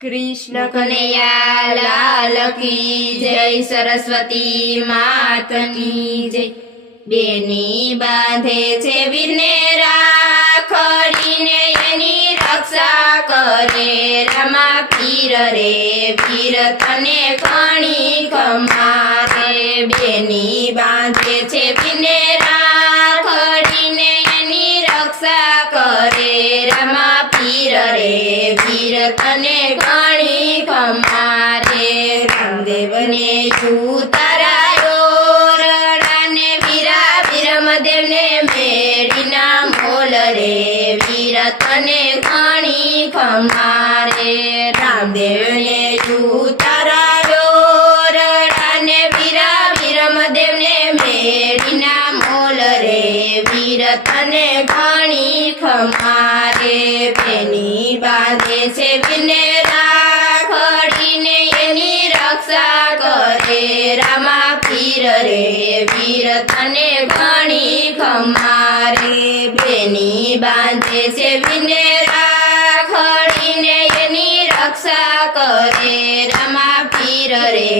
कृष्ण कन्हैया लाल की जय, सरस्वती मात की जय। बेनी बांधे छे वीरने રાખડીને એની રક્ષા કરે રમા પીર રે વીર તને ઘણી ખમારે। બેની બાંધે છે વીરને રાખડીને એની રક્ષા કરે રમા પીર રે વીર તને ઘણી ખમારે। રામદેવને ઉતારાયો રડાને વીરા વીરમદેવને મેળીના મોલ રે વીર તને ઘણી ખમારે। રામદેવને ઉતારાયો રડાને વીરા વીરમદેવને મેળીના મોલ રે વીર તને ઘણી ખમારે। બેની બાંધે છે વીરને રાખડીને એની રક્ષા કરે રામા પીર રે વીર તને ઘણી ખમારે। બેની બાંધે છે વીરને રાખડીને એની રક્ષા કરે રામા પીર રે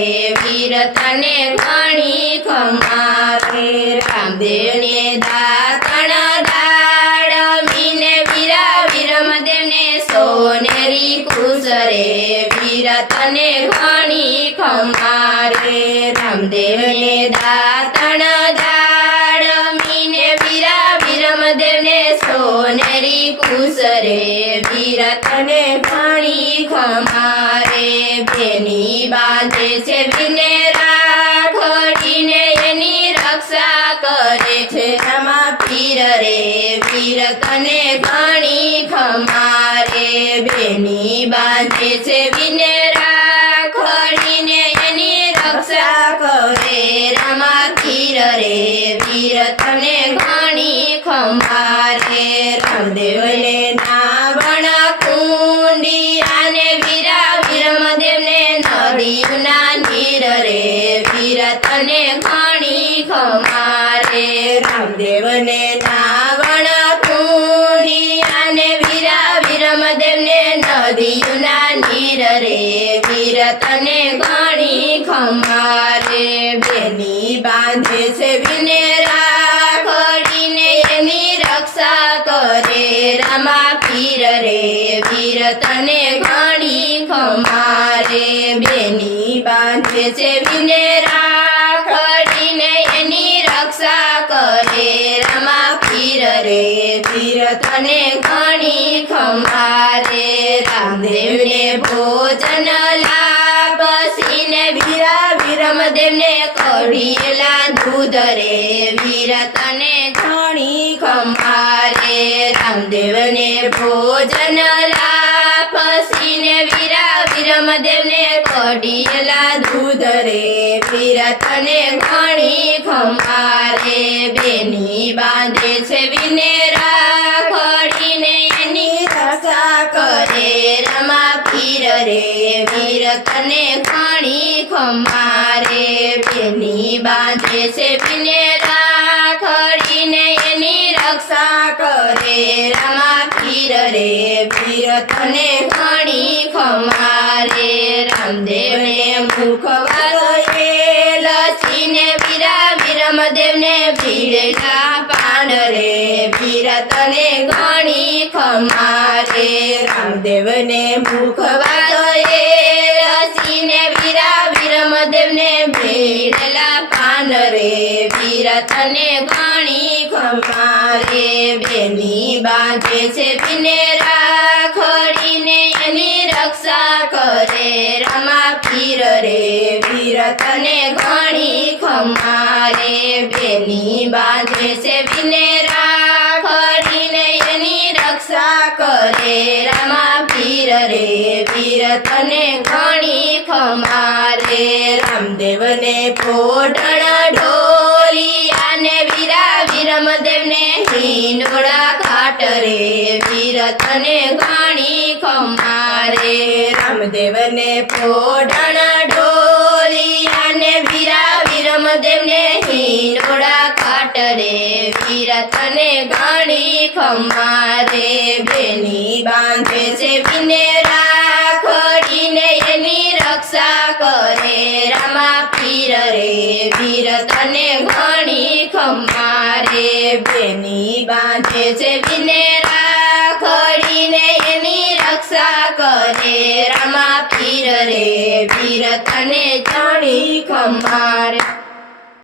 વીર તને ઘણી ખમારે। રામદેવને દાતણ દાડમીને વીરા વીરમદેવને સોનેરી કુશ રે વીર તને ઘણી ખમારે। રામદેવને દાતણ દાડમીને વીરા વીરમદેવને સોનેરી કુશ રે વીર તને ઘણી ખમારે। બેની બાંધે છે વીરને રાખડીને એની રક્ષા કરે છે રામા પીર રે વીર તને ઘણી ખમારે। બેની બાંધે છે વીરને રાખડીને એની રક્ષા કરે રામા પીર રે વીર તને ઘણી ખમારે। રામદેવને નાવણ કુંડિયાને વીરા વીરમદેવને નદીના નીર રે વીર તને ઘણી ખમારે। રામદેવને નાવણ કુંડિયાને વીરા વીરમદેવને નદીના નીર રે વીર તને ઘણી ખમારે। બેની બાંધે છે વીરને રાખડીને એની રક્ષા કરે રામા પીર રે વીર તને ઘણી ખમારે। બેની બાંધે છે વીરને રાખડીને એની રક્ષા કરે રામા પીર રે વીર તને ઘણી ખમારે। રામદેવને ભોજન લાપસીને વીરા વીરમદેવને કઢીલા દૂધ રે વીર તને ઘણી ખમારે। રામદેવને ભોજન લાપસીને વીરા વીરમદેવને કઢીલા દૂધ રે વીર તને ઘણી ખમારે। બેની બાંધે છે વીરને રાખડીને એની રક્ષા કરે રામા પીર રે વીર તને ઘણી ખમારે। બેની બાંધે છે વીરને રાખડીને એની રક્ષા કરે રામા પીર રે વીર તને ઘણી ખમારે। રામદેવને મુખવારો લસીને વીરા વીરમદેવને ભીડેલા પાન રે વીર તને ઘણી ખમારે। રામદેવને મુખવારો લસીને વીરા વીરમદેવને ભીડેલા પાન રે વીર તને ઘણી ખમારે। બેની બાંધે છે વીરને રાખડીને એની રક્ષા કરે રામા પીર રે વીર તને ઘણી ખમારે। બેની બાંધે છે વીરને રાખડીને એની રક્ષા કરે રામા પીર રે વીર તને ઘણી ખમારે। રામદેવને પોઢણ ઢોલિયાને વીરા વીરમદેવને હિંડોળા ઘાટ રે વીર તને ઘણી ખમારે। રામદેવને પોઢણ ઢોલિયાને વીરા વીરમદેવને હિંડોળા ઘાટ રે વીર તને ઘણી ખમારે। બેની બાંધે છે વીરને રાખડી કરે રામા પીર રે વીર તને ઘણી ખમ્મા રે બેની બાંધે છે વિને રાખડીને એની રક્ષા કરે રામા પીર રે વીર તને ઘણી ખમ્મા રે